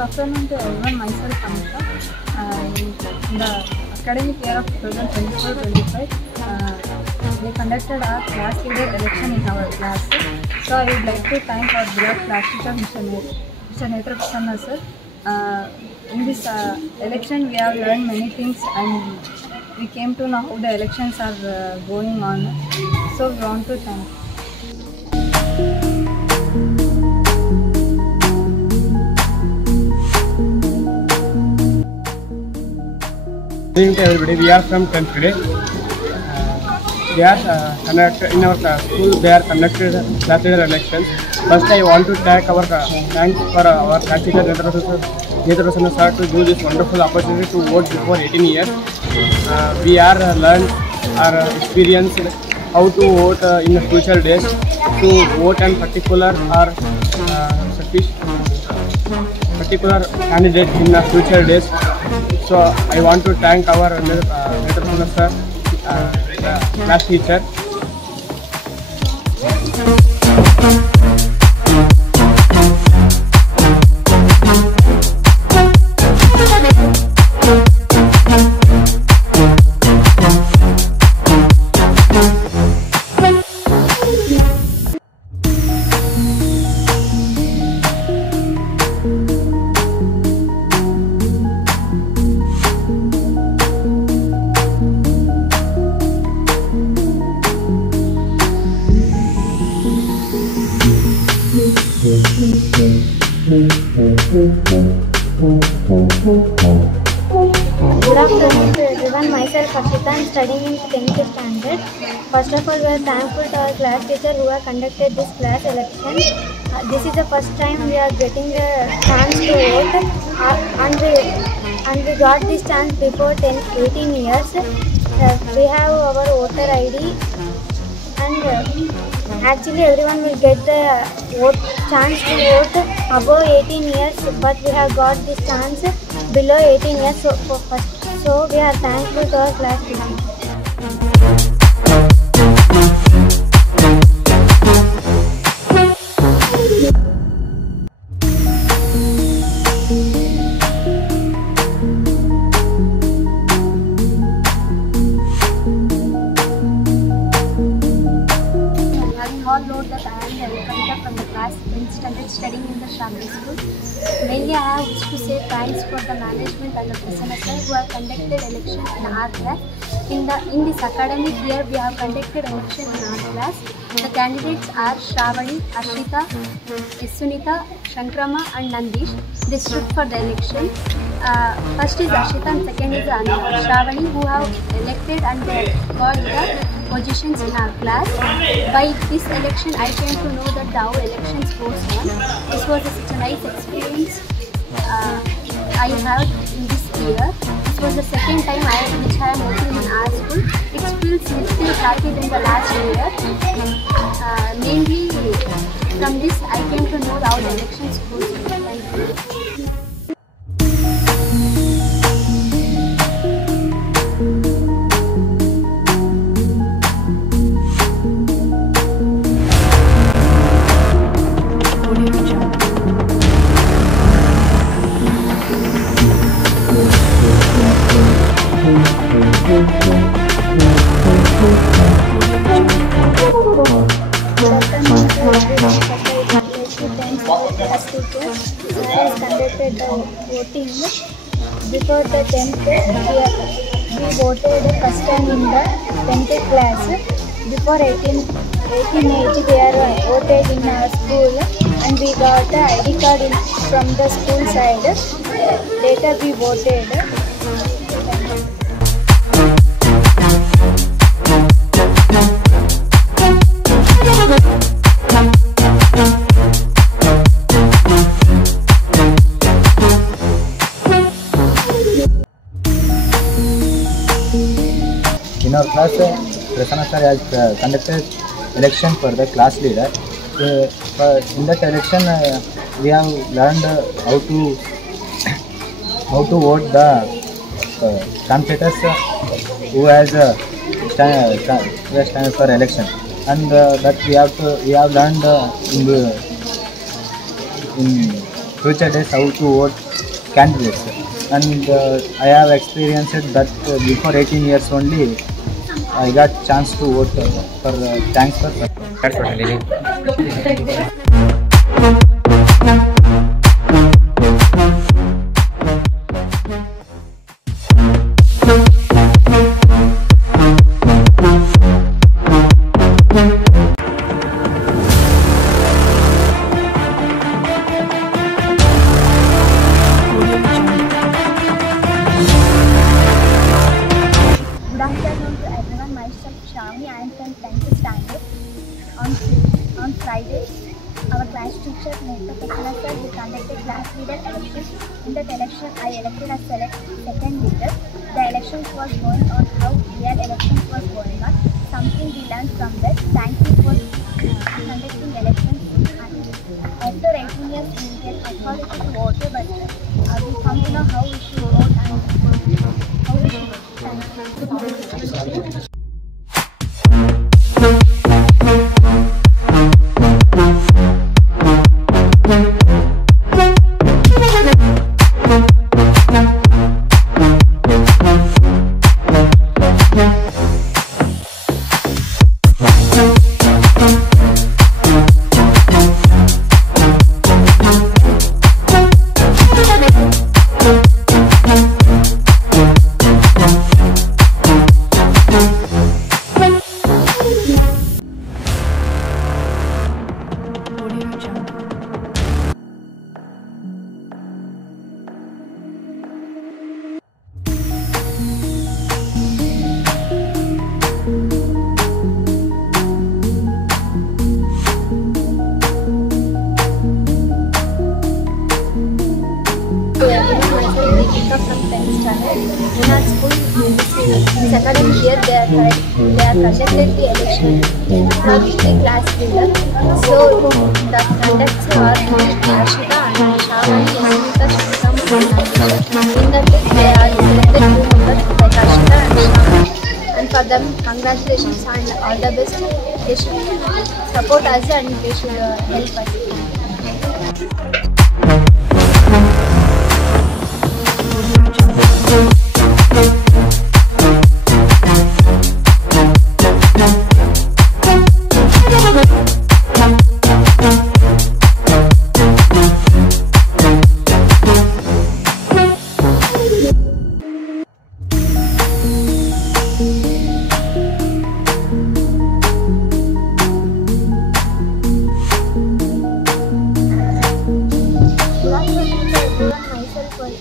Afternoon to everyone, myself Amita. In the academic year of 2024-25, we conducted our class leader election in our class. So I would like to thank our beloved class teacher, Mr. Netra Prasanna sir. In this election, we have learned many things and we came to know how the elections are going on. So we want to thank. Good evening to everybody. We are from 10th grade. They are conducted in our school. They are conducted class leader elections. First, I want to thanks for our class teacher Netra Prasanna sir to give this wonderful opportunity to vote before 18 years. We are learned our experience how to vote in the future days. To vote and particular candidate in the future days. So I want to thank our Netra Prasanna sir, class teacher. Good afternoon to everyone. Myself Akshita. I am studying in 10th standard. First of all, we are thankful to our class teacher who have conducted this class election. This is the first time we are getting the chance to vote, and we got this chance before 18 years. We have our voter ID, and actually everyone will get the chance to vote above 18 years, but we have got this chance below 18 years. So we are thankful to our class teacher. All know that I am Kavita from the class 10th standard studying in the Shravani school. Mainly I have wished to say thanks for the management and the Prasanna sir who have conducted election in our class. In this academic year we have conducted election in our class. The candidates are Shravani, Ashita, Sunita, Shankrama and Nandish. They stood for the election. First is Ashita and second is Shravani, who have elected and they got the positions in our class. By this election I came to know that how elections goes on. This was such a nice experience I have in this year. This was the second time which I am working in our school. It feels little happy than the last year. Mainly from this I came to know how the elections goes. Thank you. Conducted the voting before the 10th. We voted first time in the 10th class. Before 18 age we are voted in our school, and we got the ID card from the school side. Later we voted. In our class, Prasanna sir has conducted election for the class leader. In that election, we have learned how to vote the candidates who has stand for election, and that we have learned in future days how to vote candidates. And I have experienced that before 18 years only I got chance to vote for thanks for Good afternoon to everyone. Myself Shravani. I am from 10th standard. On Friday, our class teacher Neta Prasanna sir, we conducted class leader election. In that election, I elected as second leader. The elections was going on how real elections was going on. Something we learned from that. Thank you for conducting elections. After 18 years, we get authority to vote, but we come to know how we should vote and how we should. Thank you. From 10th standard. In our school, this academic year, they are conducted the election for the class leader. So the conductors are Ashita and Shavani, Yasmita, Shikam, and in that they are selected 2 members like Ashita and Shavani. And for them, congratulations and all the best. They should support us and they should help us.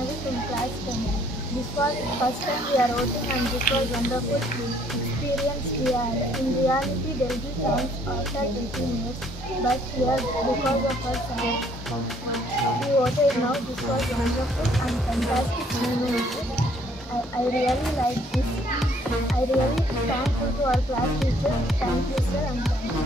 Vaishnavi from class 10. This was the first time we are voting and this was wonderful experience we had. In reality, there will be chance after 18 years, but here because of our science, we voted now. This was wonderful and fantastic moment. I really like this. I really thankful to our class teacher. Thank you, sir, and thank you.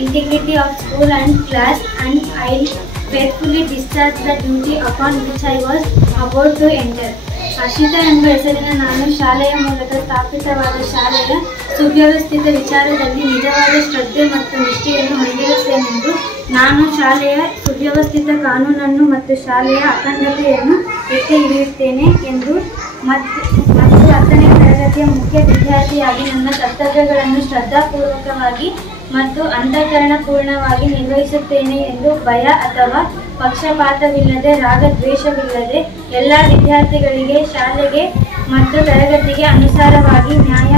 Integrity of school and class, and I will faithfully discharge the duty upon which I was about to enter. Harshita ಎಂಬ ಹೆಸರಿನ ನಾನು ಶಾಲೆಯ ಮೂಲಕ ಸ್ಥಾಪಿತವಾದ ಶಾಲೆಯ ಸುವ್ಯವಸ್ಥಿತ ವಿಚಾರದಲ್ಲಿ ನಿಜವಾದ ಶ್ರದ್ಧೆ ಮತ್ತು ನಿಷ್ಠೆಯನ್ನು ಹೊಂದಿರುತ್ತೇನೆಂದು ನಾನು ಶಾಲೆಯ ಸುವ್ಯವಸ್ಥಿತ ಕಾನೂನನ್ನು ಮತ್ತು ಶಾಲೆಯ ಅಖಂಡತೆಯನ್ನು ಎತ್ತಿ ಹಿಡಿಯುತ್ತೇನೆ ಎಂದು ಮತ್ತು 10ನೇ ತರಗತಿಯ ಮುಖ್ಯ ವಿದ್ಯಾರ್ಥಿಯಾಗಿ ನನ್ನ ಕರ್ತವ್ಯಗಳನ್ನು ಶ್ರದ್ಧಾಪೂರ್ವಕವಾಗಿ ಮತ್ತು ಅಂತಃಕರಣಪೂರ್ಣವಾಗಿ ನಿರ್ವಹಿಸುತ್ತೇನೆ ಎಂದು ಭಯ ಅಥವಾ ಪಕ್ಷಪಾತವಿಲ್ಲದೆ ರಾಗದ್ವೇಷವಿಲ್ಲದೆ ಎಲ್ಲ ವಿದ್ಯಾರ್ಥಿಗಳಿಗೆ ಶಾಲೆಗೆ ಮತ್ತು ತರಗತಿಗೆ ಅನುಸಾರವಾಗಿ ನ್ಯಾಯ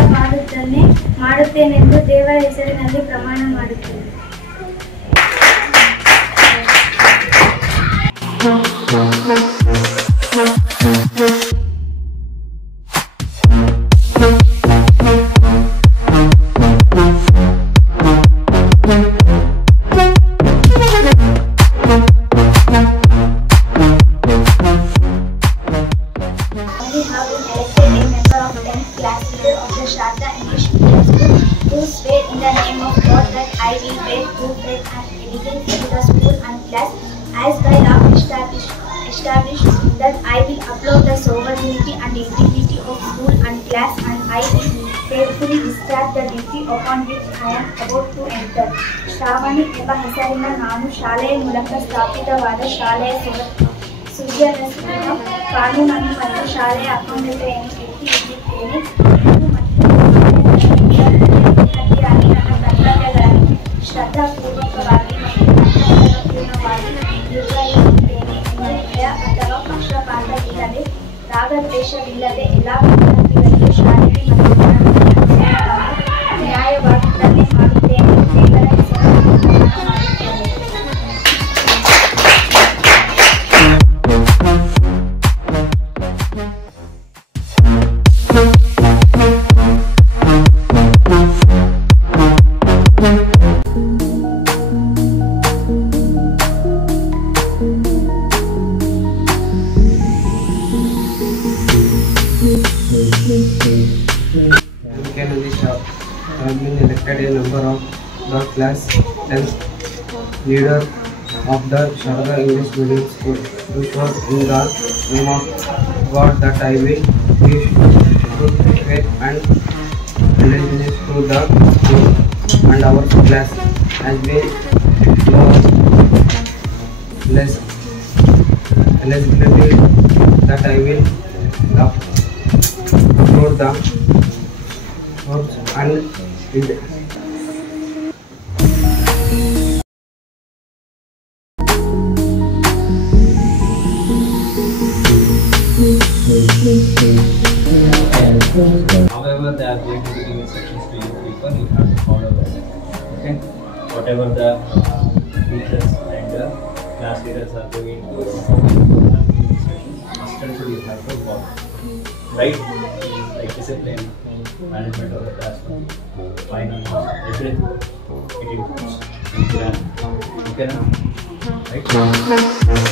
ಮಾಡುತ್ತೇನೆಂದು ದೇವರ ಹೆಸರಿನಲ್ಲಿ ಪ್ರಮಾಣ ಮಾಡುತ್ತೇನೆ. We have been elected a member of 10th class leader of the Sharda English Medium School to swear in the name of God that I will bear true faith and allegiance to the school and class as by law established that I will uphold the sovereignty and integrity of school and class and I will faithfully discharge the duty upon which I am about to enter. Shravani ಎಂಬ ಹೆಸರಿನ ನಾನು ಶಾಲೆಯ ಮೂಲಕ ಸ್ಥಾಪಿತವಾದ ಶಾಲೆಯ ಸುವ್ಯವಸ್ಥೆಯನ್ನು ಕಾನೂನನ್ನು ಮತ್ತು ಶಾಲೆಯ ಅಖಂಡತೆಯನ್ನು ಎತ್ತಿ ಹಿಡಿಯುತ್ತೇನೆ ವಿದ್ಯಾರ್ಥಿಯಾಗಿ ನನ್ನ ಕರ್ತವ್ಯಗಳನ್ನು ಶ್ರದ್ಧಾಪೂರ್ವಕವಾಗಿ ಮತ್ತು ಪೂರ್ಣವಾಗಿ ನಿರ್ವಹಿಸುತ್ತೇನೆ ಎಂದು ಭಯ ಅಥವಾ ಪಕ್ಷಪಾತ ಇಲ್ಲದೆ ರಾಗದ್ವೇಷವಿಲ್ಲದೆ ಎಲ್ಲ ವಿದ್ಯಾರ್ಥಿಗಳಿಗೆ ಶಾಲೆಗೆ ಮತ್ತು ನ್ಯಾಯವಾಗಿ ತಂದೆ ಮಾಡುತ್ತೇನೆ ದೇವರ ಹೆಸರನ್ನು ಮಾಡುತ್ತೇನೆ. I have been elected a member of the class 10th leader of the Sharda English Medium School. To swear in the name of God that I will be true faith and allegiance to the school and our class has been no less eligibility that I will uphold the and however they are going to be giving instructions to you people, you have to follow that. Okay, whatever the teachers and the class leaders are going to instructions, must and should you have to follow, right? Like discipline, management of the classroom, finance, everything it includes. Okay, right?